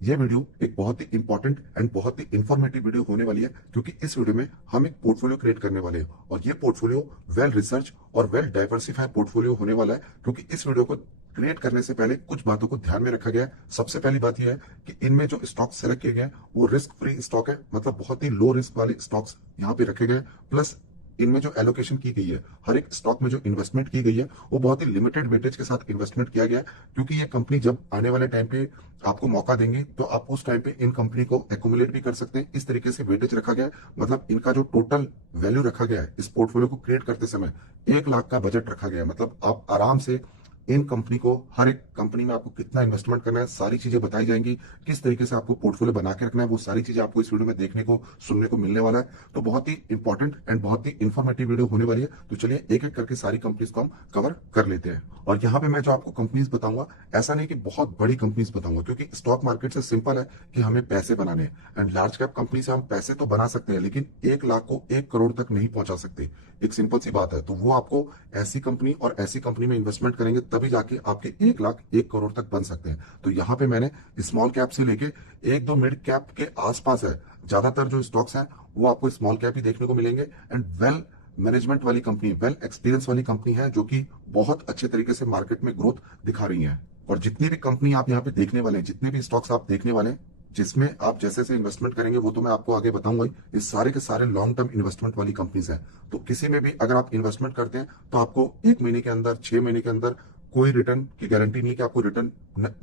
ये वीडियो एक बहुत ही इंपॉर्टेंट एंड बहुत ही इंफॉर्मेटिव वीडियो होने वाली है, क्योंकि इस वीडियो में हम एक पोर्टफोलियो क्रिएट करने वाले हैं और ये पोर्टफोलियो वेल रिसर्च और वेल डाइवर्सिफाइड पोर्टफोलियो होने वाला है। क्योंकि इस वीडियो को क्रिएट करने से पहले कुछ बातों को ध्यान में रखा गया है। सबसे पहली बात यह है कि इनमें जो स्टॉक सेलेक्ट किए गए हैं वो रिस्क फ्री स्टॉक है, मतलब बहुत ही लो रिस्क वाले स्टॉक्स यहाँ पे रखे गए। प्लस इनमें जो एलोकेशन की गई है, हर एक स्टॉक में जो इन्वेस्टमेंट की गई है वो बहुत ही लिमिटेड वेटेज के साथ इन्वेस्टमेंट किया गया है। क्योंकि ये कंपनी जब आने वाले टाइम पे आपको मौका देंगे तो आप उस टाइम पे इन कंपनी को एक्यूमुलेट भी कर सकते हैं। इस तरीके से वेटेज रखा गया है, मतलब इनका जो टोटल वैल्यू रखा गया है इस पोर्टफोलियो को क्रिएट करते समय 1 लाख का बजट रखा गया है। मतलब आप आराम से इन कंपनी को, हर एक कंपनी में आपको कितना इन्वेस्टमेंट करना है सारी चीजें बताई जाएंगी। किस तरीके से आपको पोर्टफोलियो बना के रखना है वो सारी चीजें आपको इस वीडियो में देखने को, सुनने को मिलने वाला है। तो बहुत ही इंपॉर्टेंट एंड बहुत ही इन्फॉर्मेटिव वीडियो होने वाली है। तो चलिए एक एक करके सारी कंपनीज को हम कवर कर लेते हैं। और यहाँ पे मैं जो आपको कंपनीज बताऊंगा, ऐसा नहीं कि बहुत बड़ी कंपनीज बताऊंगा, क्योंकि स्टॉक मार्केट से सिंपल है कि हमें पैसे बनाने हैं। एंड लार्ज कैप कंपनी से हम पैसे तो बना सकते हैं, लेकिन 1 लाख को 1 करोड़ तक नहीं पहुंचा सकते। एक सिंपल सी बात है। तो वो आपको ऐसी कंपनी और ऐसी कंपनी में इन्वेस्टमेंट करेंगे तभी जाके आपके 1 लाख 1 करोड़ तक बन सकते हैं। तो यहाँ पे मैंने स्मॉल कैप से लेके 1-2 मिड कैप के आसपास है। ज्यादातर जो स्टॉक्स हैं वो आपको स्मॉल कैप ही देखने को मिलेंगे। एंड वेल मैनेजमेंट वाली कंपनी, वेल एक्सपीरियंस वाली कंपनी है, जो कि बहुत अच्छे तरीके से मार्केट में ग्रोथ दिखा रही है। और जितनी भी कंपनी आप यहाँ पे देखने वाले हैं, जितने भी स्टॉक्स आप देखने वाले हैं, जिसमें आप जैसे जैसे इन्वेस्टमेंट करेंगे वो तो मैं आपको आगे बताऊंगा ही। ये सारे के सारे लॉन्ग टर्म इन्वेस्टमेंट वाली कंपनीज हैं। तो किसी में भी अगर आप इन्वेस्टमेंट करते हैं तो आपको 1 महीने के अंदर, 6 महीने के अंदर कोई रिटर्न की गारंटी नहीं है कि आपको रिटर्न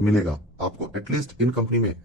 मिलेगा। आपको एटलीस्ट इन कंपनी में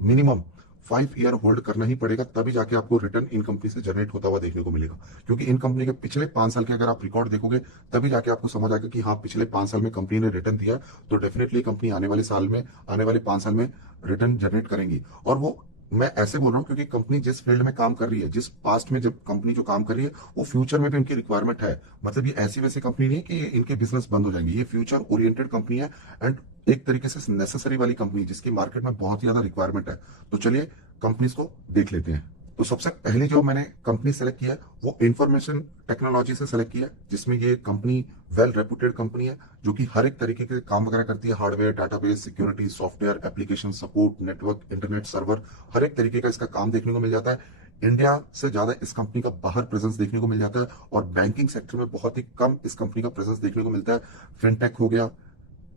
मिनिमम 5 ईयर होल्ड करना ही पड़ेगा, तभी जाके आपको रिटर्न इन कंपनी से जनरेट होता हुआ देखने को मिलेगा। क्योंकि इन कंपनी के पिछले 5 साल के अगर आप रिकॉर्ड देखोगे तभी जाके आपको समझ आएगा कि हाँ, पिछले 5 साल में कंपनी ने रिटर्न दिया है, तो डेफिनेटली कंपनी आने वाले साल में, आने वाले 5 साल में रिटर्न जनरेट करेंगी। और वो मैं ऐसे बोल रहा हूँ क्योंकि कंपनी जिस फील्ड में काम कर रही है, जिस पास्ट में जब कंपनी जो काम कर रही है, वो फ्यूचर में भी उनकी रिक्वायरमेंट है। मतलब ये ऐसी वैसी कंपनी नहीं है कि इनके बिजनेस बंद हो जाएंगे। ये फ्यूचर ओरिएंटेड कंपनी है एंड एक तरीके से नेसेसरी वाली कंपनी, जिसकी मार्केट में बहुत ज्यादा रिक्वायरमेंट है। तो चलिए कंपनीज को देख लेते हैं। तो सबसे पहले जो मैंने कंपनी सेलेक्ट किया है वो इंफॉर्मेशन टेक्नोलॉजी से सेलेक्ट किया है, जिसमें ये कंपनी वेल रेपुटेड कंपनी है, जो कि हर एक तरीके के काम वगैरह करती है। Hardware, database, security, software, application support, network, internet server, हर एक तरीके का इसका काम देखने को मिल जाता है। इंडिया से ज्यादा इस कंपनी का बाहर प्रेजेंस देखने को मिल जाता है और बैंकिंग सेक्टर में बहुत ही कम इस कंपनी का प्रेजेंस देखने को मिलता है। फिनटेक हो गया,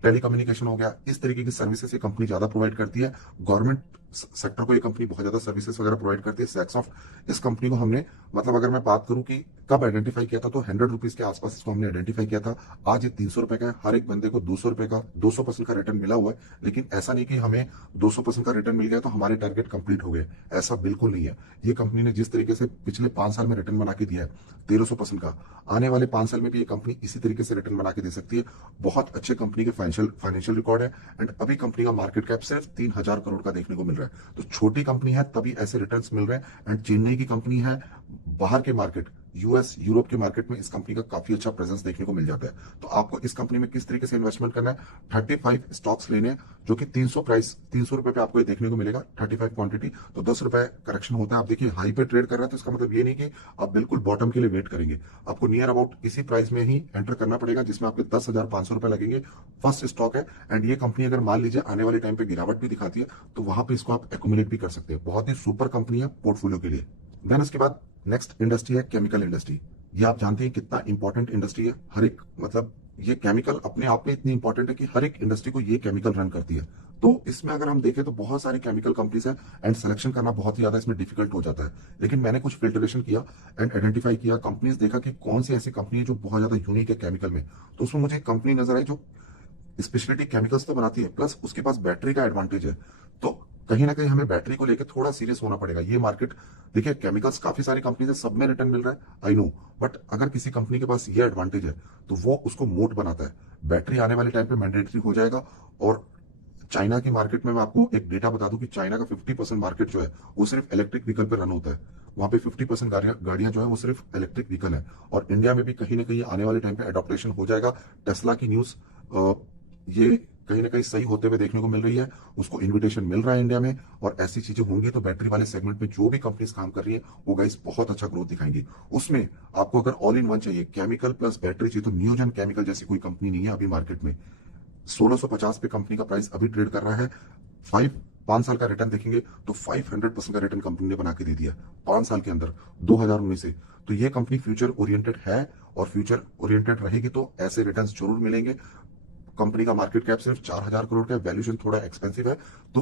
टेलीकम्युनिकेशन हो गया, इस तरीके की सर्विसेज ये कंपनी ज्यादा प्रोवाइड करती है। गवर्नमेंट सेक्टर को ये कंपनी बहुत ज्यादा सर्विसेज वगैरह प्रोवाइड करती है। सैक्सॉफ्ट, इस कंपनी को हमने, मतलब अगर मैं बात करूं कि कब आइडेंटिफाई किया था, तो 100 रुपीज के आसपास इसको हमने आइडेंटिफाई किया था। आज ये 300 रुपए का है। हर एक बंदे को 200 रुपए का, 200% का रिटर्न मिला हुआ है। लेकिन ऐसा नहीं कि हमें 200% का रिटर्न मिल गया तो हमारे टारगेट कंप्लीट हो गए, ऐसा बिल्कुल नहीं है। ये कंपनी ने जिस तरीके से पिछले 5 साल में रिटर्न बना के दिया है 1300% का, आने वाले 5 साल में भी ये कंपनी इसी तरीके से रिटर्न बना के दे सकती है। बहुत अच्छे कंपनी के फाइनेंशियल रिकॉर्ड है। एंड अभी कंपनी का मार्केट कैप सिर्फ 3,000 करोड़ का देखने को मिल रहा है। तो छोटी कंपनी है तभी ऐसे रिटर्न्स मिल रहे हैं। एंड चेन्नई की कंपनी है, बाहर के मार्केट, यूएस, यूरोप के मार्केट में इस कंपनी का काफी अच्छा प्रेजेंस देखने को मिल जाता है। तो आपको इस कंपनी में किस तरीके से इन्वेस्टमेंट करना है, 35 स्टॉक्स लेने हैं, जो कि 300 रुपए पे आपको ये देखने को मिलेगा। 35 क्वांटिटी, तो 10 रुपए करेक्शन होता है। आप देखिए हाई पे ट्रेड कर रहा है, तो इसका मतलब ये नहीं कि आप बिल्कुल बॉटम के लिए वेट करेंगे। आपको नियर अबाउट इसी प्राइस में ही एंटर करना पड़ेगा, जिसमें आपके 10,500 रुपए लगेंगे। फर्स्ट स्टॉक है एंड ये कंपनी अगर मान लीजिए आने वाले टाइम पे गिरावट भी दिखाती है तो वहां पे इसको आप एक्यूमुलेट भी कर सकते हैं। बहुत ही सुपर कंपनी है पोर्टफोलियो के लिए। देन उसके बाद नेक्स्ट इंडस्ट्री है केमिकल इंडस्ट्री। ये आप जानते हैं कितना इंपॉर्टेंट इंडस्ट्री है। हर एक, मतलब ये केमिकल अपने आप में इतनी इंपॉर्टेंट है कि हर एक इंडस्ट्री को ये केमिकल रन करती है। तो इसमें अगर हम देखें तो बहुत सारी केमिकल कंपनीज है एंड सिलेक्शन करना बहुत ही ज्यादा इसमें डिफिकल्ट हो जाता है। लेकिन मैंने कुछ फिल्ट्रेशन किया एंड आइडेंटिफाई किया कंपनीज, देखा कि कौन सी ऐसी कंपनी है जो बहुत ज्यादा यूनिक है केमिकल में। तो उसमें मुझे एक कंपनी नजर आई जो स्पेशलिटी केमिकल्स तो बनाती है, प्लस उसके पास बैटरी का एडवांटेज है। तो कहीं ना कहीं हमें बैटरी को लेकर थोड़ा सीरियस होना पड़ेगा। ये मार्केट, देखिए केमिकल्स काफी सारी कंपनी है, सब में रिटर्न मिल रहा है, आई नो। बट अगर किसी कंपनी के पास ये एडवांटेज है तो वो उसको मोट बनाता है। बैटरी आने वाले टाइम पे मैंडेटरी हो जाएगा। और चाइना की मार्केट में मैं आपको एक डेटा बता दूं कि चाइना का 50% मार्केट जो है वो सिर्फ इलेक्ट्रिक व्हीकल पर रन होता है। वहां पे 50% गाड़ियां जो है वो सिर्फ इलेक्ट्रिक व्हीकल है। और इंडिया में भी कहीं ना कहीं आने वाले टाइम पे अडॉप्टेशन हो जाएगा। टेस्ला की न्यूज ये कहीं ना कहीं सही होते हुए देखने को मिल रही है। उसको इन्विटेशन मिल रहा है इंडिया में। और ऐसी चीजें होंगी तो बैटरी वाले सेगमेंट में जो भी कंपनीज काम कर रही है वो गाइस बहुत अच्छा ग्रोथ दिखाएंगी। उसमें आपको अगर ऑल इन वन चाहिए, केमिकल प्लस बैटरी चाहिए, तो नियोजन केमिकल जैसी कोई कंपनी नहीं है अभी मार्केट में। 1650 पे कंपनी का प्राइस अभी ट्रेड कर रहा है। 5 साल का रिटर्न देखेंगे तो 500% का रिटर्न कंपनी ने बना के दे दिया 5 साल के अंदर 2019 से। तो ये कंपनी फ्यूचर ओरिएंटेड है और फ्यूचर ओरिएंटेड रहेगी तो ऐसे रिटर्न्स जरूर मिलेंगे। कंपनी का मार्केट कैप सिर्फ 4,000 करोड़ का है, वैल्यूएशन थोड़ा एक्सपेंसिव है, तो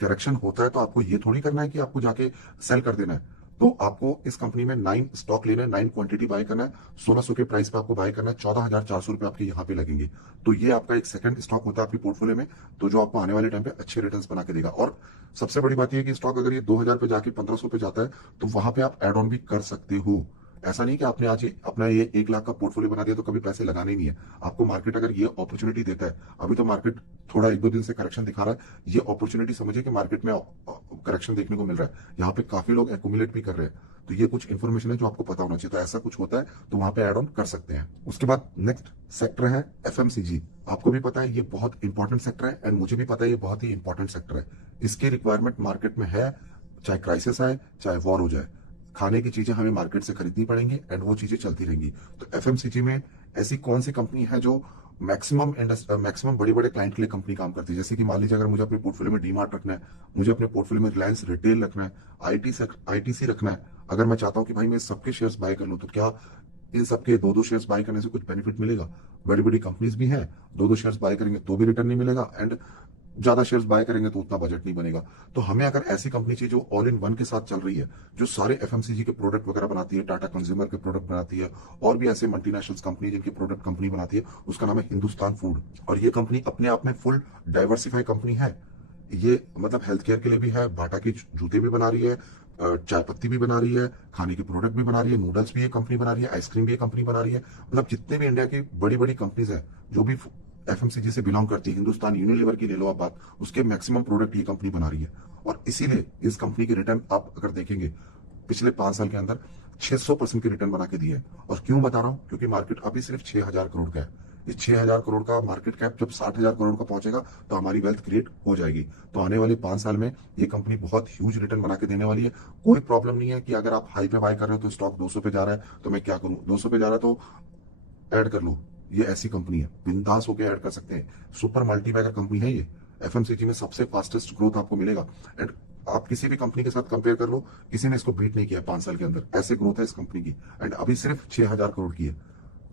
करेक्शन होता है तो आपको ये थोड़ी करना है कि आपको जाके सेल कर देना है। तो आपको इस कंपनी में 9 स्टॉक लेना है, 9 क्वांटिटी बाय करना है, 1600 के प्राइस पे आपको बाय करना है, 14,400 रुपए आपके यहाँ पे लगेंगे। तो ये आपका एक सेकंड स्टॉक होता है आपकी पोर्टफोलियो में, तो जो आपको आने वाले टाइम पे अच्छे रिटर्न्स बना के देगा। और सबसे बड़ी बात यह है कि स्टॉक अगर ये 2,000 पे जाके 1,500 पे जाता है तो वहां पे आप एड ऑन भी कर सकते हो। ऐसा नहीं कि आपने आज अपना ये 1 लाख का पोर्टफोलियो बना दिया तो कभी पैसे लगाने ही नहीं है। आपको मार्केट अगर ये अपॉर्चुनिटी देता है, अभी तो मार्केट थोड़ा 1-2 दिन से करेक्शन दिखा रहा है, ये अपॉर्चुनिटी समझिए कि मार्केट में करेक्शन देखने को मिल रहा है, यहाँ पे काफी लोग एक्यूमुलेट भी कर रहे हैं। तो ये कुछ इन्फॉर्मेशन है जो आपको पता होना चाहिए, तो ऐसा कुछ होता है तो वहां पे एड ऑन कर सकते हैं। उसके बाद नेक्स्ट सेक्टर है एफएमसीजी। आपको भी पता है ये बहुत इंपॉर्टेंट सेक्टर है एंड मुझे भी पता है ये बहुत ही इंपॉर्टेंट सेक्टर है। इसकी रिक्वायरमेंट मार्केट में है, चाहे क्राइसिस आए चाहे वॉर हो जाए, खाने की चीजें हमें मार्केट से खरीदनी पड़ेंगी एंड वो चीजें चलती रहेंगी। तो एफएमसीजी में ऐसी कौन सी कंपनी है जो मैक्सिमम बड़े बड़े क्लाइंट के लिए कंपनी काम करती है। जैसे कि मान लीजिए अगर मुझे अपने पोर्टफोलियो में डीमार्ट रखना है, मुझे अपने पोर्टफोलियो में रिलायंस रिटेल रखना है, आईटीसी रखना है, अगर मैं चाहता हूं कि भाई मैं सबके शेयर्स बाय कर लूं तो क्या इन सबके 2-2 शेयर्स बाय करने से कुछ बेनिफिट मिलेगा? बड़ी बड़ी कंपनीज भी हैं, 2-2 शेयर्स बाय करेंगे तो भी रिटर्न नहीं मिलेगा एंड ज्यादा शेयर्स बाय करेंगे तो उतना बजट नहीं बनेगा। तो हमें अगर ऐसी कंपनी चाहिए जो ऑल इन वन के साथ चल रही है, जो सारे एफएमसीजी के प्रोडक्ट वगैरह बनाती है, टाटा कंज्यूमर के प्रोडक्ट बनाती है और भी ऐसे मल्टीनेशनल कंपनी जिनकी प्रोडक्ट कंपनी बनाती है, उसका नाम है हिंदुस्तान फूड। और ये कंपनी अपने आप में फुल डाइवर्सिफाई कंपनी है। ये मतलब हेल्थ केयर के लिए भी है, बाटा की जूते भी बना रही है, चाय पत्ती भी बना रही है, खाने के प्रोडक्ट भी बना रही है, नूडल्स भी ये कंपनी बना रही है, आइसक्रीम भी ये कंपनी बना रही है। मतलब जितने भी इंडिया की बड़ी बड़ी कंपनीज है जो भी एफएमसीजी से बिलोंग करती है, हिंदुस्तान यूनिलीवर की ले लो आप बात, उसके मैक्सिमम प्रोडक्ट ये कंपनी बना रही है। और इसीलिए इस कंपनी के रिटर्न आप अगर देखेंगे पिछले 5 साल के अंदर 600% के रिटर्न बना के दिए। और क्यों बता रहा हूं? क्योंकि मार्केट अभी सिर्फ 6,000 करोड़ का है। इस 6,000 करोड़ का मार्केट कैप जब 60,000 करोड़ का पहुंचेगा तो हमारी वेल्थ क्रिएट हो जाएगी। तो आने वाले 5 साल में ये कंपनी बहुत ह्यूज रिटर्न बना के देने वाली है। कोई प्रॉब्लम नहीं है कि अगर आप हाई पे बाय कर रहे हो तो स्टॉक 200 पे जा रहा है तो मैं क्या करूं, 200 पे जा रहा है तो ऐड कर लो। ये ऐसी कंपनी है, बिंदास होकर ऐड कर सकते हैं। सुपर मल्टीबैगर कंपनी है ये। एफएमसीजी में सबसे फास्टेस्ट ग्रोथ आपको मिलेगा एंड आप किसी भी कंपनी के साथ कंपेयर कर लो, किसी ने इसको बीट नहीं किया 5 साल के अंदर। ऐसे ग्रोथ है इस कंपनी की एंड अभी सिर्फ 6,000 करोड़ की है।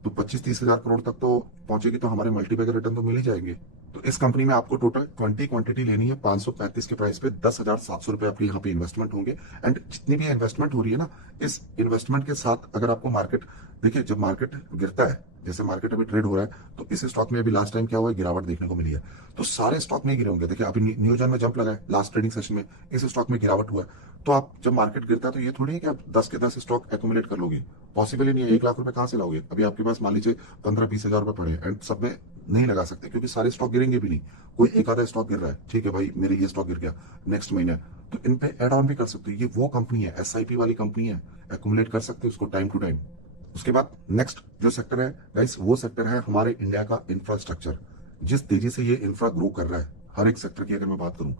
तो 25-30 हजार करोड़ तक तो पहुंचेगी तो हमारे मल्टीबैगर रिटर्न तो मिल ही जाएंगे। तो इस कंपनी में आपको टोटल 20 क्वांटिटी लेनी है 535 के प्राइस पे, 10,700 रुपए आपके यहाँ पे इन्वेस्टमेंट होंगे। एंड जितनी भी इन्वेस्टमेंट हो रही है ना, इस इन्वेस्टमेंट के साथ अगर आपको मार्केट देखिए, जब मार्केट गिरता है, जैसे मार्केट अभी ट्रेड हो रहा है, तो इस स्टॉक में अभी लास्ट टाइम क्या हुआ है, गिरावट देखने को मिली है। तो सारे स्टॉक में गिरे होंगे। देखिए अभी न्यूजन में जंप लगा है लास्ट ट्रेडिंग सेशन में, इस स्टॉक में गिरावट हुआ है। तो आप जब मार्केट गिरता है तो ये थोड़ी है कि आप 10 के 10 स्टॉक एक्यूमुलेट कर लोगे, पॉसिबल ही नहीं है। 1 लाख रुपए कहां से लाओगे? अभी आपके पास मान लीजिए 15-20 हजार रुपए पड़े हैं एंड सब में नहीं लगा सकते क्योंकि सारे स्टॉक गिरेंगे भी नहीं। कोई एक आधा स्टॉक गिर रहा है, ठीक है भाई मेरे ये स्टॉक गिर गया नेक्स्ट महीने, तो इन पे एड ऑन भी कर सकते हो। ये वो कंपनी है, एसआईपी वाली कंपनी है, एक्यूमुलेट कर सकते हो उसको टाइम टू टाइम। उसके बाद नेक्स्ट जो सेक्टर है गाइस, वो सेक्टर है हमारे इंडिया का इंफ्रास्ट्रक्चर। जिस तेजी से ये इंफ्रा ग्रो कर रहा है, हर एक सेक्टर की अगर मैं बात करूं,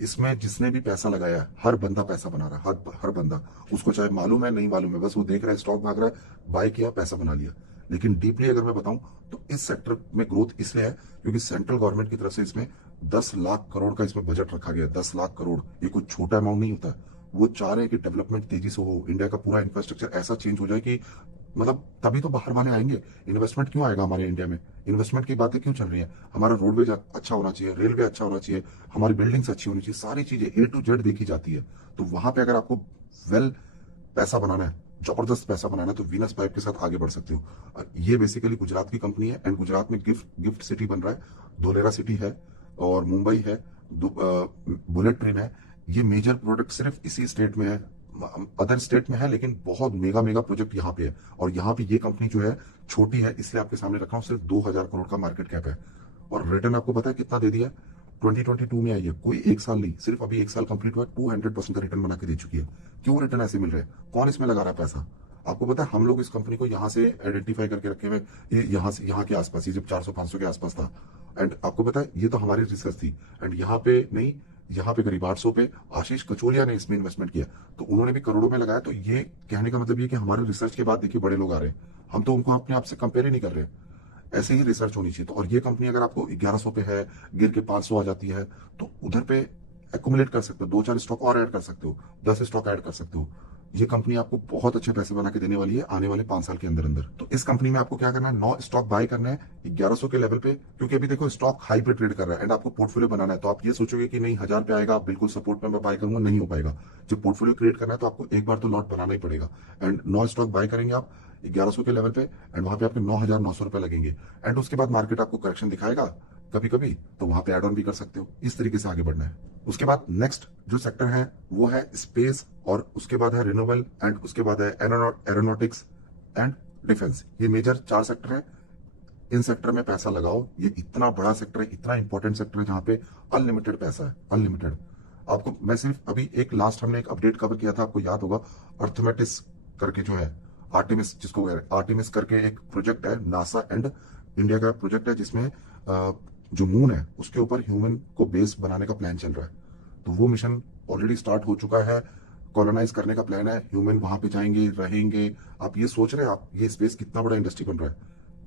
इसमें जिसने भी पैसा लगाया है हर बंदा पैसा बना रहा है, हर बंदा। उसको चाहे मालूम है नहीं मालूम है, बस वो देख रहा है स्टॉक भाग रहा है, बाय किया, पैसा बना लिया। लेकिन डीपली अगर मैं बताऊं तो इस सेक्टर में ग्रोथ इसलिए है क्योंकि सेंट्रल गवर्नमेंट की तरफ से इसमें 10 लाख करोड़ का इसमें बजट रखा गया है। 10 लाख करोड़ ये कुछ छोटा अमाउंट नहीं होता है। वो चाह रहे हैं कि डेवलपमेंट तेजी से हो, इंडिया का पूरा इंफ्रास्ट्रक्चर ऐसा चेंज हो जाए कि मतलब तभी तो बाहर वाले आएंगे। इन्वेस्टमेंट क्यों आएगा हमारे इंडिया में? इन्वेस्टमेंट की बातें क्यों चल रही है? हमारा रोडवेज अच्छा होना चाहिए, रेलवे अच्छा होना चाहिए, हमारी बिल्डिंग्स अच्छी होनी चाहिए, सारी चीजें ए टू जेड देखी जाती है। तो वहां पे अगर आपको वेल पैसा बनाना है, जबरदस्त पैसा बनाना है, तो वीनस पाइप के साथ आगे बढ़ सकते हो। और ये बेसिकली गुजरात की कंपनी है एंड गुजरात में गिफ्ट सिटी बन रहा है, धोलेरा सिटी है और मुंबई है, बुलेट ट्रेन है। ये मेजर प्रोडक्ट सिर्फ इसी स्टेट में है, अदर स्टेट में है लेकिन बहुत मेगा मेगा प्रोजेक्ट यहाँ पे है। और यहाँ पे ये कंपनी जो है छोटी है, इसलिए आपके सामने रखा हूँ, सिर्फ 2,000 करोड़ का मार्केट कैप है। और रिटर्न आपको पता है कितना दे दिया? 2022 में आई है, कोई 1 साल नहीं, सिर्फ अभी 1 साल कंप्लीट हुआ, 200% का रिटर्न बना के दे चुकी है। क्यों रिटर्न ऐसे मिल रहे हैं? कौन इसमें लगा रहा है पैसा? आपको पता है हम लोग इस कंपनी को यहाँ से आइडेंटिफाई करके रखे हुए, ये यहाँ से यहाँ के आसपास, ये जब 400-500 के आसपास था। एंड आपको पता है ये तो हमारी रिसर्च थी एंड यहाँ पे नहीं, यहाँ पे करीब 800 पे आशीष कचोलिया ने इसमें इन्वेस्टमेंट किया, तो उन्होंने भी करोड़ों में लगाया। तो ये कहने का मतलब ये कि हमारे रिसर्च के बाद देखिए बड़े लोग आ रहे हैं, हम तो उनको अपने आप से कंपेयर ही नहीं कर रहे। ऐसे ही रिसर्च होनी चाहिए। तो और ये कंपनी अगर आपको 1100 पे है, गिर के 500 आ जाती है, तो उधर पे एक्युमुलेट कर सकते हो, 2-4 स्टॉक और ऐड कर सकते हो, 10 स्टॉक ऐड कर सकते हो। ये कंपनी आपको बहुत अच्छे पैसे बना के देने वाली है आने वाले 5 साल के अंदर अंदर। तो इस कंपनी में आपको क्या करना है, 9 स्टॉक बाय करना है 1100 के लेवल पे, क्योंकि अभी देखो स्टॉक हाई पे ट्रेड कर रहा है एंड आपको पोर्टफोलियो बनाना है। तो आप ये सोचोगे कि नहीं 1000 पे आएगा, बिल्कुल सपोर्ट में मैं बाय करूंगा, नहीं हो पाएगा। जब पोर्टफोलियो क्रिएट करना है तो आपको एक बार तो लॉट बनाना ही पड़ेगा। एंड 9 स्टॉक बाय करेंगे आप 1100 के लेवल पे, एंड वहां पे आपके 9,900 रुपए लगेंगे। एंड उसके बाद मार्केट आपको करेक्शन दिखाएगा कभी कभी, तो वहां पे एड ऑन भी कर सकते हो। इस तरीके से आगे बढ़ना है। उसके बाद नेक्स्ट जो सेक्टर है वो है स्पेस, और उसके बाद है रिन्यूएबल, एंड उसके बाद है एरोनॉटिक्स एंड डिफेंस। ये मेजर 4 सेक्टर है। इन सेक्टर में पैसा लगाओ। ये इतना बड़ा सेक्टर है, इतना इंपॉर्टेंट सेक्टर है जहां पे अनलिमिटेड पैसा है, अनलिमिटेड। आपको मैं सिर्फ अभी एक लास्ट हमने एक अपडेट कवर किया था, आपको याद होगा, अर्थमेटिस करके जो है, आर्टेमिस जिसको आर्टेमिस करके एक प्रोजेक्ट है, नासा एंड इंडिया का प्रोजेक्ट है, जिसमें जो मून है उसके ऊपर ह्यूमन को बेस बनाने का प्लान चल रहा है। तो वो मिशन ऑलरेडी स्टार्ट हो चुका है। कॉलोनाइज करने का प्लान है, ह्यूमन वहां पे जाएंगे, रहेंगे। आप ये सोच रहे हैं, आप ये स्पेस कितना बड़ा इंडस्ट्री बन रहा है।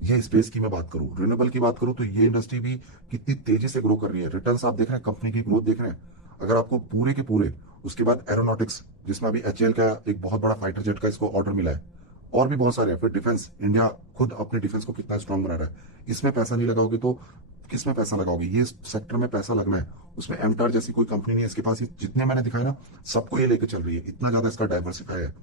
ये स्पेस की मैं बात करूं, रिन्यूएबल की बात करूं, तो ये इंडस्ट्री भी कितनी तेजी से ग्रो कर रही है। रिटर्न्स आप देख रहे हैं, कंपनी की ग्रोथ देख रहे हैं। अगर आपको पूरे के पूरे, उसके बाद एरोनॉटिक्स जिसमें अभी एचएएल का एक बहुत बड़ा फाइटर जेट का इसको ऑर्डर मिला है, और भी बहुत सारे हैं। फिर डिफेंस, इंडिया खुद अपने डिफेंस को कितना स्ट्रांग बना रहा है। इसमें पैसा नहीं लगाओगे तो किस में पैसा लगाओगे। ये सेक्टर में पैसा लगना है। उसमें एमटार जैसी कोई कंपनी नहीं है इसके पास। ये जितने मैंने दिखाया ना, सबको ये लेके चल रही है। इतना ज्यादा इसका डाइवर्सिफाई है।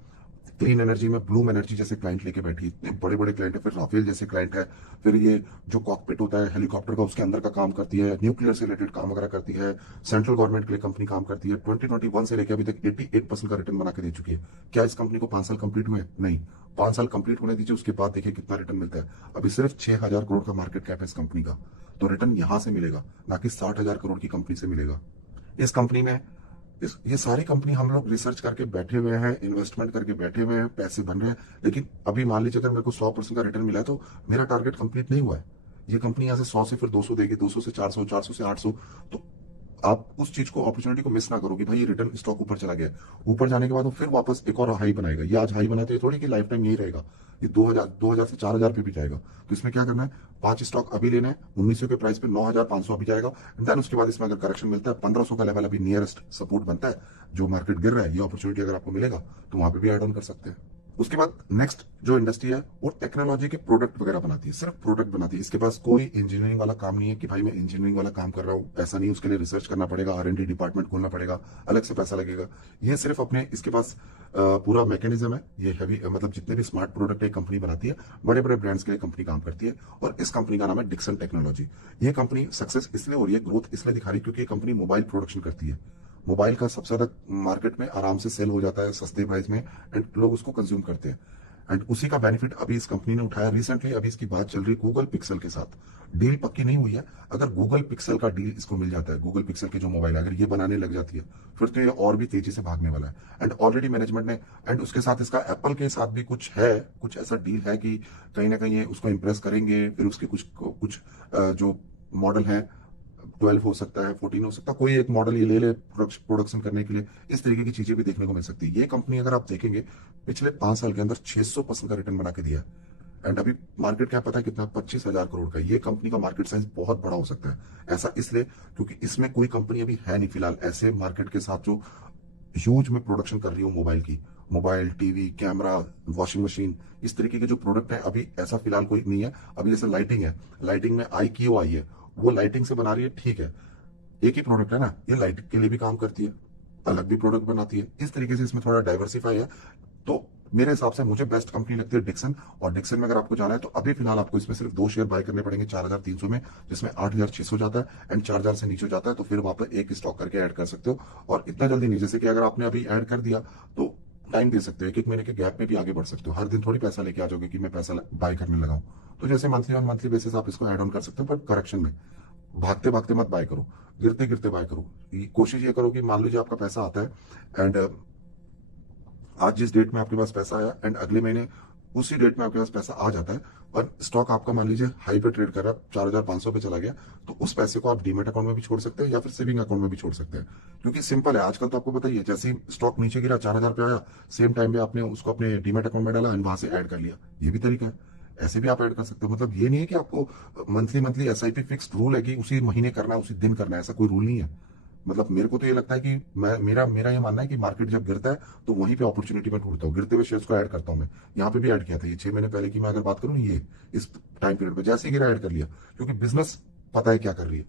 क्लीन एनर्जी में ब्लूम एनर्जी जैसे क्लाइंट लेके बैठी, इतने बड़े बड़े क्लाइंट है। फिर राफेल जैसे क्लाइंट है। फिर ये जो कॉकपिट होता है हेलीकॉप्टर का, उसके अंदर का काम करती है। न्यूक्लियर से रिलेटेड काम वगैरह करती है। सेंट्रल गवर्नमेंट के लिए कंपनी काम करती है। 2021 से लेकर अभी तक 88% का रिटर्न बना के दे चुकी है। क्या इस कंपनी को 5 साल कंप्लीट हुए? नहीं। 5 साल कंप्लीट होने दीजिए, उसके बाद देखिए कितना रिटर्न मिलता है। अभी सिर्फ 6,000 करोड़ का मार्केट कैप है इस कंपनी का। तो रिटर्न यहां से मिलेगा, ना कि 60,000 करोड़ की कंपनी से मिलेगा। इस कंपनी में ये सारी कंपनी हम लोग रिसर्च करके बैठे हुए हैं, इन्वेस्टमेंट करके बैठे हुए हैं, पैसे बन रहे हैं। लेकिन अभी मान लीजिए अगर मेरे को 100% का रिटर्न मिला है तो मेरा टारगेट कंप्लीट नहीं हुआ है। ये कंपनी यहाँ से 100 से फिर 200 देगी, 200 से 400, 400 से 800। तो आप उस चीज को, अपॉर्चुनिटी को मिस ना करो कि भाई ये रिटर्न स्टॉक ऊपर चला गया। ऊपर जाने के बाद वो फिर वापस एक और हाई बनाएगा। ये आज हाई बनाए तो ये थोड़ी कि लाइफ टाइम यही रहेगा। ये 2000 से 4000 पे भी जाएगा। तो इसमें क्या करना है, 5 स्टॉक अभी लेना है 1900 के प्राइस पे, 9500 अभी जाएगा। देन उसके बाद इसमें अगर करेक्शन मिलता है 1500 का लेवल अभी नियरेस्ट सपोर्ट बनता है। जो मार्केट गिर रहा है, ये अपॉर्चुनिटी अगर आपको मिलेगा तो वहां पे भी एड ऑन कर सकते हैं। उसके बाद नेक्स्ट जो इंडस्ट्री है वो टेक्नोलॉजी के प्रोडक्ट वगैरह बनाती है, सिर्फ प्रोडक्ट बनाती है। इसके पास कोई इंजीनियरिंग वाला काम नहीं है कि भाई मैं इंजीनियरिंग वाला काम कर रहा हूँ, ऐसा नहीं। उसके लिए रिसर्च करना पड़ेगा, R&D डिपार्टमेंट खोलना पड़ेगा, अलग से पैसा लगेगा। ये सिर्फ अपने इसके पास पूरा मैकेनिज्म है। ये हैवी, मतलब जितने भी स्मार्ट प्रोडक्ट एक कंपनी बनाती है, बड़े बड़े ब्रांड्स के लिए कंपनी काम करती है। और इस कंपनी का नाम है डिक्सन टेक्नोलॉजी। ये कंपनी सक्सेस इसलिए हो रही है, ग्रोथ इसलिए दिखा रही है, क्योंकि ये कंपनी मोबाइल प्रोडक्शन करती है। मोबाइल का सबसे ज्यादा मार्केट में आराम से सेल हो जाता है सस्ते प्राइस में, एंड लोग उसको कंज्यूम करते हैं। एंड उसी का बेनिफिट अभी इस कंपनी ने उठाया रिसेंटली। अभी इसकी बात चल रही है गूगल पिक्सल के साथ। डील पक्की नहीं हुई है। अगर गूगल पिक्सल का डील इसको मिल जाता है, गूगल पिक्सल के जो मोबाइल अगर ये बनाने लग जाती है, फिर तो ये और भी तेजी से भागने वाला है। एंड ऑलरेडी मैनेजमेंट ने, एंड उसके साथ इसका एप्पल के साथ भी कुछ है, कुछ ऐसा डील है कि कहीं ना कहीं ये उसको इंप्रेस करेंगे। फिर उसके कुछ कुछ जो मॉडल है, 12 हो सकता है, 14 हो सकता है, कोई एक मॉडल ये ले ले प्रोडक्शन करने के लिए। इस तरीके की चीजें भी देखने को मिल सकती है। ये कंपनी अगर आप देखेंगे पिछले 5 साल के अंदर 600% का रिटर्न बना के दिया है। एंड अभी मार्केट क्या पता है कितना, 25,000 करोड़ का। ये कंपनी का मार्केट साइज बहुत बड़ा हो सकता है। ऐसा इसलिए क्योंकि इसमें कोई कंपनी अभी है नहीं फिलहाल ऐसे मार्केट के साथ जो ह्यूज में प्रोडक्शन कर रही हो मोबाइल की। Mobile, TV, camera, washing machine, इस तरीके के जो प्रोडक्ट है अभी ऐसा फिलहाल कोई नहीं है। अभी जैसे लाइटिंग है, लाइटिंग में IQ आई है, वो लाइटिंग से बना रही है, ठीक है, एक ही प्रोडक्ट है ना, ये लाइटिंग के लिए भी काम करती है, अलग भी प्रोडक्ट बनाती है। इस तरीके से इसमें थोड़ा डाइवर्सिफाई है। तो मेरे हिसाब से मुझे बेस्ट कंपनी लगती है डिक्सन। और डिक्सन में अगर आपको जाना है तो अभी फिलहाल आपको इसमें सिर्फ 2 शेयर बाय करने पड़ेंगे 4,300 में, जिसमें 8,600 जाता है एंड 4,000 से नीचे जाता है। तो फिर वहां पर एक स्टॉक करके ऐड कर सकते हो। और इतना जल्दी नहीं, जैसे कि अगर आपने अभी ऐड कर दिया तो टाइम दे सकते हो, 1-1 महीने के गैप में भी आगे बढ़ सकते हो। हर दिन थोड़ी पैसा लेके आ जाओगे कि मैं पैसा बाय करने लगा हूं। तो जैसे मंथली ऑन मंथली बेसिस आप इसको ऐड ऑन कर सकते हो, बट करेक्शन में भागते भागते मत बाय करो, गिरते गिरते बाय करो। कोशिश ये करो कि मान लीजिए आपका पैसा आता है एंड आज जिस डेट में आपके पास पैसा आया एंड अगले महीने उसी डेट में आपके पास पैसा आ जाता है, और स्टॉक आपका मान लीजिए हाई पे ट्रेड कर रहा है, 4,500 पे चला गया, तो उस पैसे को आप डीमेट अकाउंट में भी छोड़ सकते हैं या फिर सेविंग अकाउंट में भी छोड़ सकते हैं। क्योंकि सिंपल है, आजकल तो आपको पता ही है, जैसे ही स्टॉक नीचे गिरा 4,000 पे आया, सेम टाइम पे आपने उसको अपने डीमेट अकाउंट में डाला एंड वहां से ऐड कर लिया। ये भी तरीका है, ऐसे भी आप ऐड कर सकते हो। मतलब ये नहीं है कि आपको monthly monthly SIP fixed rule है कि उसी महीने करना है, उसी दिन करना है, ऐसा कोई रूल नहीं है। मतलब मेरे को तो ये लगता है कि मैं मेरा मेरा ये मानना है कि मार्केट जब गिरता है तो वहीं पे अपॉर्चुनिटी में ढूंढता हूँ, गिरते हुए शेयर्स को ऐड करता हूँ। मैं यहाँ पे भी ऐड किया था, ये 6 महीने पहले की मैं अगर बात करूँ, ये इस टाइम पीरियड पे जैसे ही गिरा ऐड कर लिया, क्योंकि बिजनेस पता है क्या कर रही है।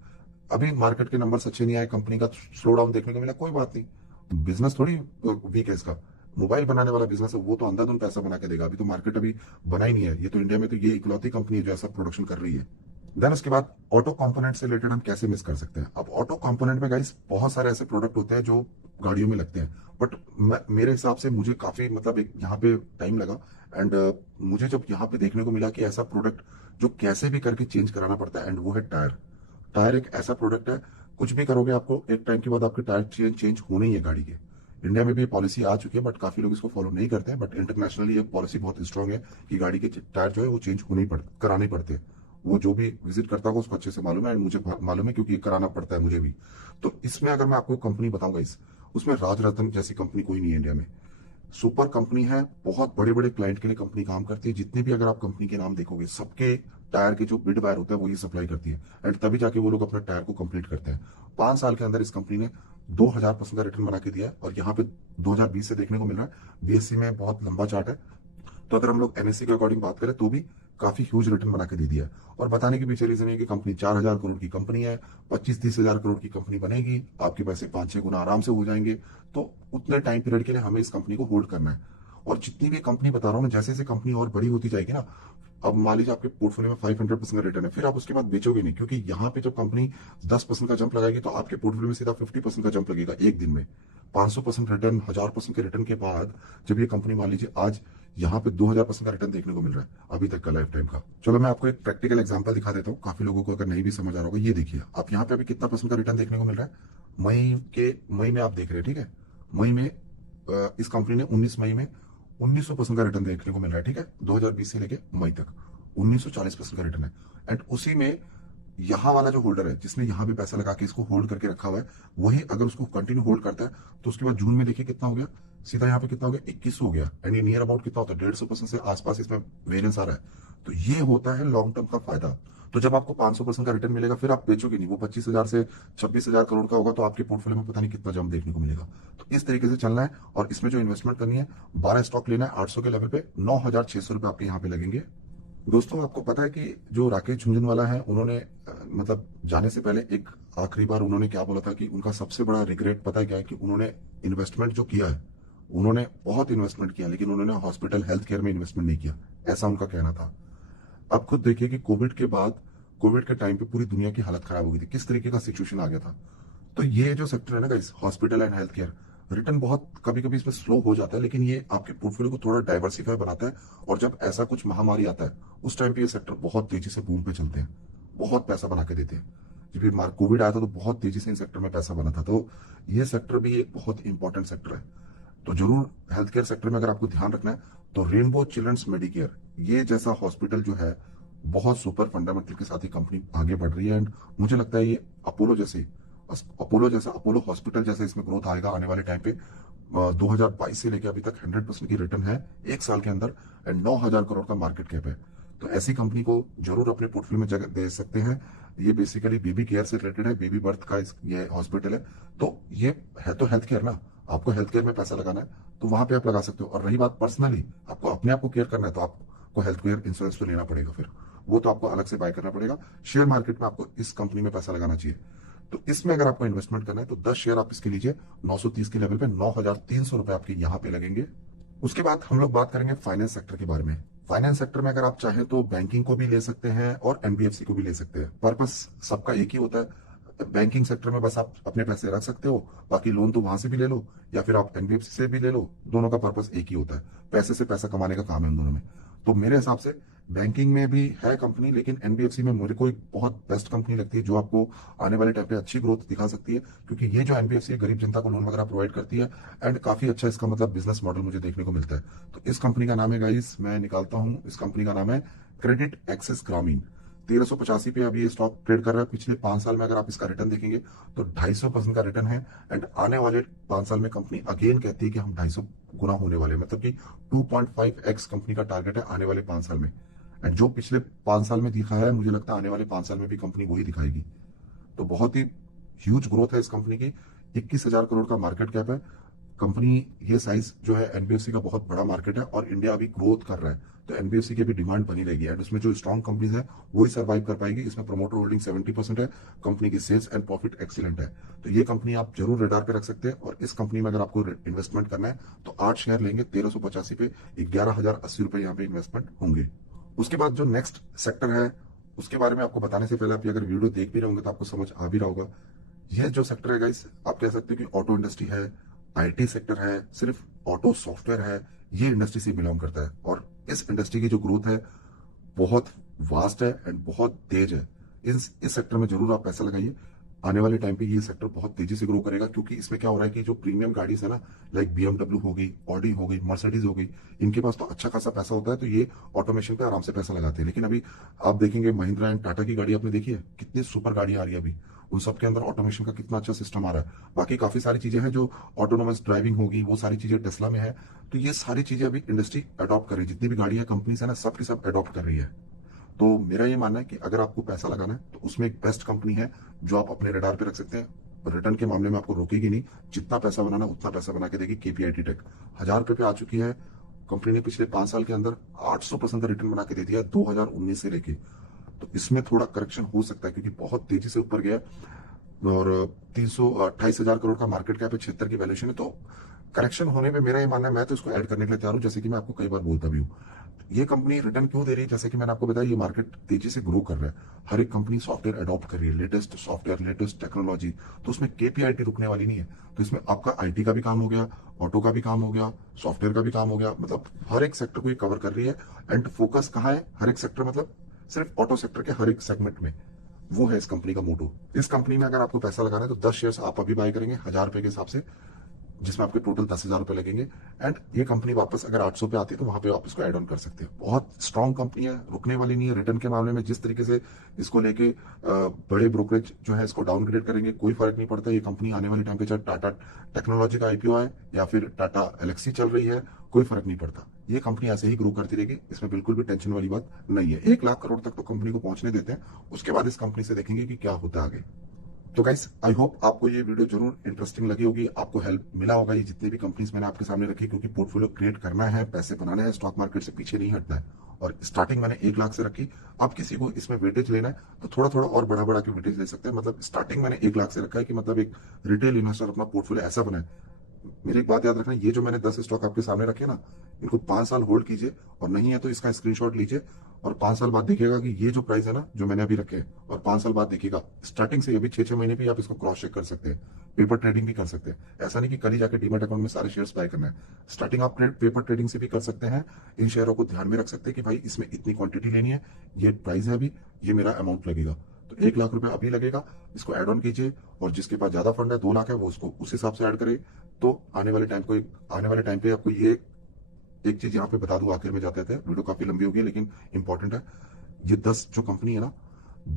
अभी मार्केट के नंबर्स अच्छे नहीं आए, कंपनी का स्लो डाउन देखने को मिला, कोई बात नहीं, बिजनेस थोड़ी वीक है इसका। मोबाइल बनाने वाला बिजनेस है, वो तो अंधाधुंध पैसा बना के देगा। अभी तो मार्केट अभी बना ही नहीं है, ये तो इंडिया में तो ये इकलौती कंपनी है जो ऐसा प्रोडक्शन कर रही है। देन उसके बाद ऑटो कंपोनेंट से रिलेटेड हम कैसे मिस कर सकते हैं। अब ऑटो कंपोनेंट में गाइस बहुत सारे ऐसे प्रोडक्ट होते हैं जो गाड़ियों में लगते हैं, बट मेरे हिसाब से मुझे काफी मतलब एक यहाँ पे टाइम लगा। एंड मुझे जब यहाँ पे देखने को मिला कि ऐसा प्रोडक्ट जो कैसे भी करके चेंज कराना पड़ता है, एंड वो है टायर। टायर एक ऐसा प्रोडक्ट है, कुछ भी करोगे आपको एक टाइम के बाद आपके टायर चेंज होने ही है गाड़ी के। इंडिया में भी ये पॉलिसी आ चुकी है, बट काफी लोग इसको फॉलो नहीं करते हैं, बट इंटरनेशनली ये पॉलिसी बहुत स्ट्रांग है कि गाड़ी के टायर जो है वो चेंज होने ही कराने ही पड़ते हैं। वो जो भी विजिट करता होगा उसको अच्छे से मालूम है, एंड मुझे मालूम है क्योंकि ये कराना पड़ता है मुझे भी। तो इसमें अगर मैं आपको कंपनी बताऊंगा, उसमें राजरत्न जैसी कंपनी कोई नहीं है इंडिया में। सुपर कंपनी है, बहुत बड़े बड़े क्लाइंट के लिए कंपनी काम करती है। जितने भी अगर आप कंपनी के नाम देखोगे, सबके टायर के जो बिड बायर होता है वो ये सप्लाई करती है, एंड तभी जाके वो लोग अपना टायर को कंप्लीट करते हैं। 5 साल के अंदर इस कंपनी ने 2000% का रिटर्न बना के दिया है, और यहाँ पे 2020 से देखने को मिल रहा है। बीएससी में बहुत लंबा चार्ट है, तो अगर हम लोग एनएससी के अकॉर्डिंग बात करें तो भी काफी ह्यूज रिटर्न बना के दे दिया है। और बताने के पीछे रीजन है कि कंपनी 4000 करोड़ की कंपनी है, 25-30 हजार करोड़ की कंपनी बनेगी, आपके पैसे 5-6 गुना आराम से हो जाएंगे। तो उतने टाइम पीरियड के लिए हमें इस कंपनी को होल्ड करना है। और जितनी भी कंपनी बता रहा हूँ ना, जैसे जैसे कंपनी और बड़ी होती जाएगी ना, अब मान लीजिए आपके पोर्टफोलियो में 500% का रिटर्न है, फिर आप उसके बाद बेचोगे नहीं, क्योंकि यहाँ पे जब कंपनी 10% का जंप लगाएगी तो आपके पोर्टफोलियो में सीधा 50% का जंप लगेगा एक दिन में। 500% रिटर्न, 1000% के रिटर्न के बाद जब ये कंपनी मान लीजिए आज यहाँ पे 2000% का रिटर्न देखने को मिल रहा है अभी तक का लाइफ टाइम का। चलो मैं आपको एक प्रैक्टिकल एग्जांपल दिखा देता हूँ, काफी लोगों को अगर नहीं भी समझ आ रहा होगा। ये देखिए आप यहाँ पे अभी कितना परसेंट का रिटर्न देखने को मिल रहा है। मई में आप देख रहे हैं, ठीक है। मई में इस कंपनी ने 19 मई में 1900% का रिटर्न देखने को मिल रहा है, ठीक है। 2020 से लेके मई तक 1940% का रिटर्न है। एंड उसी में यहाँ वाला जो होल्डर है, जिसने यहाँ पे पैसा लगा के इसको होल्ड करके रखा हुआ है, वही अगर उसको कंटिन्यू होल्ड करता है तो उसके बाद जून में देखिए कितना हो गया, सीधा यहाँ पे कितना हो गया, 2100 हो गया। एंड ये नियर अबाउट कितना होता है, 150% से आसपास इसमें वेरियंस आ रहा है। तो ये होता है लॉन्ग टर्म का फायदा। तो जब आपको 500% का रिटर्न मिलेगा, फिर आप बेचोगे नहीं, वो 25,000 से 26,000 करोड़ का होगा, तो आपके पोर्टफोलियो में पता नहीं कितना जंप देखने को मिलेगा। तो इस तरीके से चलना है। और इसमें जो इन्वेस्टमेंट करनी है, 12 स्टॉक लेना है 800 के लेवल पे, 9,600 रुपए आपके यहाँ पे लगेंगे। दोस्तों आपको पता है कि जो राकेश झुंझुनवाला है, उन्होंने मतलब जाने से पहले एक आखिरी बार उन्होंने क्या बोला था कि उनका सबसे बड़ा रिग्रेट पता है क्या है, कि उन्होंने इन्वेस्टमेंट जो किया है, उन्होंने बहुत इन्वेस्टमेंट किया लेकिन उन्होंने हॉस्पिटल हेल्थ केयर में इन्वेस्टमेंट नहीं किया, ऐसा उनका कहना था। अब खुद देखिए कि कोविड के बाद, कोविड के टाइम पे पूरी दुनिया की हालत खराब हो गई थी, किस तरीके का सिचुएशन आ गया था। तो ये जो सेक्टर है ना guys, hospital and health care, return बहुत कभी कभी इसमें स्लो हो जाता है, लेकिन ये आपके पोर्टफोलियो को थोड़ा डाइवर्सिफाई बनाता है। और जब ऐसा कुछ महामारी आता है, उस टाइम पे ये सेक्टर बहुत तेजी से बूम पे चलते हैं, बहुत पैसा बना के देते हैं। जब ये कोविड आया था तो बहुत तेजी से इन सेक्टर में पैसा बना था। तो ये सेक्टर भी एक बहुत इंपॉर्टेंट सेक्टर है। तो जरूर हेल्थ केयर सेक्टर में अगर आपको ध्यान रखना है, तो रेनबो चिल्ड्रंस मेडिकेयर ये जैसा हॉस्पिटल जो है, बहुत सुपर फंडामेंटल के साथ ही कंपनी आगे बढ़ रही है। एंड मुझे लगता है ये अपोलो हॉस्पिटल जैसे इसमें ग्रोथ आएगा आने वाले टाइम पे। 2022 से लेकर अभी तक 100% की रिटर्न है एक साल के अंदर, एंड 9,000 करोड़ का मार्केट कैप है। तो ऐसी कंपनी को जरूर अपने पोर्टफोलियो में जगह दे सकते हैं। ये बेसिकली बेबी केयर से रिलेटेड है, बेबी बर्थ का ये हॉस्पिटल है। तो ये है तो हेल्थ केयर ना, आपको हेल्थ केयर में पैसा लगाना है तो वहां पे आप लगा सकते हो। और रही बात पर्सनली आपको अपने आप को केयर करना है, तो आपको हेल्थ केयर इंश्योरेंस तो लेना पड़ेगा, फिर वो तो आपको अलग से बाय करना पड़ेगा। शेयर मार्केट में आपको इस कंपनी में पैसा लगाना चाहिए। तो इसमें अगर आपको इन्वेस्टमेंट करना है तो 10 शेयर आप इसके लीजिए, 930 के लेवल पे 9,300 रुपए आपके यहाँ पे लगेंगे। उसके बाद हम लोग बात करेंगे फाइनेंस सेक्टर के बारे में। फाइनेंस सेक्टर में अगर आप चाहें तो बैंकिंग को भी ले सकते हैं और एनबीएफसी को भी ले सकते हैं, पर्पस सबका एक ही होता है। बैंकिंग सेक्टर में बस आप अपने पैसे रख सकते हो, बाकी लोन तो वहां से भी ले लो या फिर आप एनबीएफसी से भी ले लो, दोनों का पर्पस एक ही होता है, पैसे से पैसा कमाने का काम है उन दोनों में। तो मेरे हिसाब से बैंकिंग में भी है कंपनी, लेकिन एनबीएफसी में मुझे को एक बहुत बेस्ट कंपनी लगती है जो आपको आने वाले टाइम पे अच्छी ग्रोथ दिखा सकती है, क्योंकि ये जो एनबीएफसी है गरीब जनता को लोन वगैरह प्रोवाइड करती है, एंड काफी अच्छा इसका मतलब बिजनेस मॉडल मुझे देखने को मिलता है। तो इस कंपनी का नाम है गाइस, मैं निकालता हूँ, इस कंपनी का नाम है क्रेडिट एक्सेस ग्रामीण। 1385 पे अभी ये स्टॉक ट्रेड कर रहा है। पिछले 5 साल में अगर आप इसका रिटर्न देखेंगे तो 250% का रिटर्न है। एंड आने वाले 5 साल में कंपनी अगेन कहती है कि हम 250 गुना होने वाले हैं, मतलब कि 2.5x कंपनी का टारगेट है आने वाले 5 साल में। एंड जो पिछले 5 साल में दिखाया है, मुझे लगता है आने वाले 5 साल में भी कंपनी वही दिखाएगी। तो बहुत ही ह्यूज ग्रोथ है इस कंपनी की। 21,000 करोड़ का मार्केट कैप है कंपनी। ये साइज जो है एनबीएफसी का बहुत बड़ा मार्केट है और इंडिया अभी ग्रोथ कर रहा है, तो एनबीएफसी की भी डिमांड बनी रहेगी एंड उसमें जो स्ट्रॉन्ग कंपनीज है वो ही सर्वाइव कर पाएगी। इसमें प्रमोटर होल्डिंग 70% है, कंपनी की सेल्स एंड प्रॉफिट एक्सीलेंट है, तो ये कंपनी आप जरूर रडार पे रख सकते हैं। और इस कंपनी में अगर आपको इन्वेस्टमेंट करना है तो 8 शेयर लेंगे 1385 पे, 11,080 रुपए यहाँ पे इन्वेस्टमेंट होंगे। उसके बाद जो नेक्स्ट सेक्टर है उसके बारे में आपको बताने से पहले आप अगर वीडियो देख भी रहे होंगे तो आपको समझ आ भी रहा होगा। यह जो सेक्टर है गाइस, आप कह सकते हो कि ऑटो इंडस्ट्री है, आईटी सेक्टर है, सिर्फ ऑटो सॉफ्टवेयर है, ये इंडस्ट्री से बिलोंग करता है। और इस इंडस्ट्री की जो ग्रोथ है बहुत वास्ट है एंड बहुत तेज है। इस सेक्टर में जरूर आप पैसा लगाइए। आने वाले टाइम पे ये सेक्टर बहुत तेजी से ग्रो करेगा, क्योंकि इसमें क्या हो रहा है कि जो प्रीमियम गाड़ीज है ना, लाइक बीएमडब्ल्यू हो गई, ऑडी हो गई, मर्सिडीज हो गई, इनके पास तो अच्छा खासा पैसा होता है, तो ये ऑटोमेशन पे आराम से पैसा लगाते हैं। लेकिन अभी आप देखेंगे महिंद्रा एंड टाटा की गाड़ी आपने देखी है, कितनी सुपर गाड़ी आ रही है अभी, उन सब के अंदर ऑटोमेशन का कितना अच्छा सिस्टम आ रहा है। बाकी काफी सारी चीजें हैं जो ऑटोनोमस ड्राइविंग होगी, वो सारी चीजें टेस्ला में है। तो ये सारी चीजें अभी इंडस्ट्री अडॉप्ट कर रही है, जितनी भी गाड़ियां कंपनीज है ना, सब की सब अडॉप्ट कर रही है। तो मेरा ये मानना है कि अगर आपको पैसा लगाना है तो उसमें एक बेस्ट कंपनी है जो आप अपने रडार पे रख सकते हैं। रिटर्न के मामले में आपको रोकेगी नहीं, जितना पैसा बनाना उतना पैसा बना के देगी। केपीआईटी टेक 1,000 रुपए पे आ चुकी है, कंपनी ने पिछले 5 साल के अंदर 800% रिटर्न बना के दे दिया 2019 से लेके। तो इसमें थोड़ा करेक्शन हो सकता है क्योंकि बहुत तेजी से ऊपर गया और 328,000 करोड़ का मार्केट कैप है, 76 की वैल्यूएशन है। तो करेक्शन होने पे मेरा ये मानना है, मैं तो इसको ऐड करने के लिए तैयार हूं, जैसे कि मैं आपको कई बार बोलता भी हूँ। ये कंपनी रिटर्न क्यों दे रही है, जैसे कि मैंने आपको बताया, ये मार्केट तेजी से ग्रो कर रहा है, हर एक कंपनी सॉफ्टवेयर अडॉप्ट कर रही है, लेटेस्ट सॉफ्टवेयर, लेटेस्ट टेक्नोलॉजी, तो उसमें केपीआईटी रुकने वाली नहीं है। तो इसमें आपका आईटी का भी काम हो गया, ऑटो का भी काम हो गया, सॉफ्टवेयर का भी काम हो गया, मतलब हर एक सेक्टर को ये कवर कर रही है। एंड फोकस कहाँ है, हर एक सेक्टर, मतलब सिर्फ ऑटो सेक्टर के हर एक सेगमेंट में, वो है इस कंपनी का मोटो। इस कंपनी में अगर आपको पैसा लगाना है तो 10 शेयर्स आप अभी बाय करेंगे 1,000 रुपए के हिसाब से, जिसमें आपके टोटल 10,000 रुपए लगेंगे। एंड ये कंपनी वापस अगर 800 पे आती है तो वहां पे आप इसको एड ऑन कर सकते हैं। बहुत स्ट्रॉन्ग कंपनी है, रुकने वाली नहीं है। रिटर्न के मामले में जिस तरीके से इसको लेके बड़े ब्रोकरेज जो है इसको डाउनग्रेड करेंगे, कोई फर्क नहीं पड़ता। ये कंपनी आने वाले टाइम पे चाहे टाटा टेक्नोलॉजी का आईपीओ है या फिर टाटा एलेक्सी चल रही है, कोई फर्क नहीं पड़ता। ये कंपनी ऐसे ही ग्रो करती रहेगी, इसमें बिल्कुल भी टेंशन वाली बात नहीं है। 1 लाख करोड़ तक तो कंपनी को पहुंचने देते हैं, उसके बाद इस कंपनी से देखेंगे कि क्या होता है आगे। तो गाइस, आई होप आपको ये वीडियो जरूर इंटरेस्टिंग लगी होगी, आपको हेल्प मिला होगा। ये जितने भी कंपनीज मैंने आपके सामने रखी, क्योंकि पोर्टफोलियो क्रिएट करना है, पैसे बनाने हैं, स्टॉक मार्केट से पीछे नहीं हटना है। और स्टार्टिंग मैंने 1 लाख से रखी। आप किसी को इसमें वेटेज लेना है तो थोड़ा थोड़ा और बढ़ा बढ़ा के वेटेज ले सकते हैं। मतलब स्टार्टिंग मैंने 1 लाख से रखा है कि मतलब एक रिटेल इन्वेस्टर अपना पोर्टफोलियो ऐसा बनाए। मेरी एक बात याद रखना, ये जो मैंने 10 स्टॉक आपके सामने रखे ना, इनको 5 साल होल्ड कीजिए, और नहीं है तो इसका स्क्रीनशॉट लीजिए और 5 साल बाद देखिएगा कि ये जो प्राइस है ना जो मैंने अभी रखे हैं, और 5 साल बाद देखिएगा स्टार्टिंग से अभी 6-6 महीने भी आप इसको क्रॉस चेक कर सकते हैं, पेपर ट्रेडिंग भी कर सकते हैं। ऐसा नहीं कि कल ही जाके डीमेट अकाउंट में सारे शेयर्स बाय करना है। स्टार्टिंग आप पेपर ट्रेडिंग से भी कर सकते हैं। इन शेयरों को ध्यान में रख सकते हैं कि भाई इसमें इतनी क्वांटिटी लेनी है, ये प्राइस है अभी, ये मेरा अमाउंट लगेगा, तो 1 लाख रुपए अभी लगेगा, इसको ऐड ऑन कीजिए। और जिसके पास ज्यादा फंड है, 2 लाख है, वो उसको उस हिसाब से ऐड करे। तो आने वाले टाइम पे आपको ये एक चीज यहाँ पे बता दूं आखिर में जाते थे, वीडियो काफी लंबी होगी लेकिन इंपॉर्टेंट है। ये 10 जो कंपनी है ना,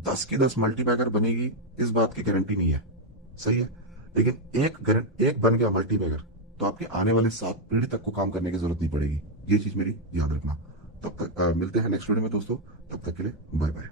10 की 10 मल्टीबैगर बनेगी इस बात की गारंटी नहीं है, सही है, लेकिन एक बन गया मल्टीबैगर तो आपके आने वाले 7 पीढ़ी तक को काम करने की जरूरत नहीं पड़ेगी। ये चीज मेरी याद रखना। तब तक मिलते हैं नेक्स्ट वीडियो में दोस्तों, तब तक के लिए बाय बाय।